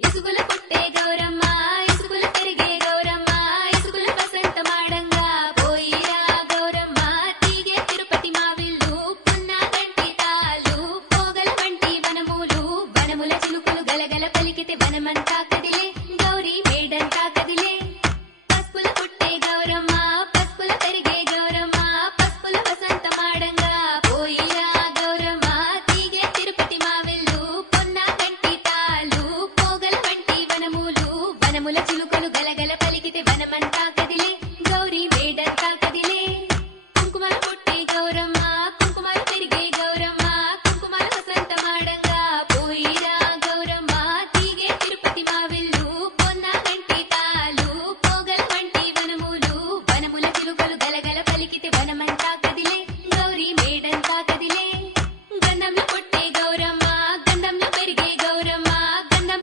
ఇసుగుల పుట్టే గౌరమ్మ ఇసుగుల పెరిగే గౌరమ్మ ఇసుగుల వసంత మాడంగా పోయిరా గౌరమ్మ తీగే తిరుపతి మావిల్లు పున్నాగంటి తాళ్ళు పోగల వంటి వనములు వనముల చిలుకలు గలగల పలికితే వనమంత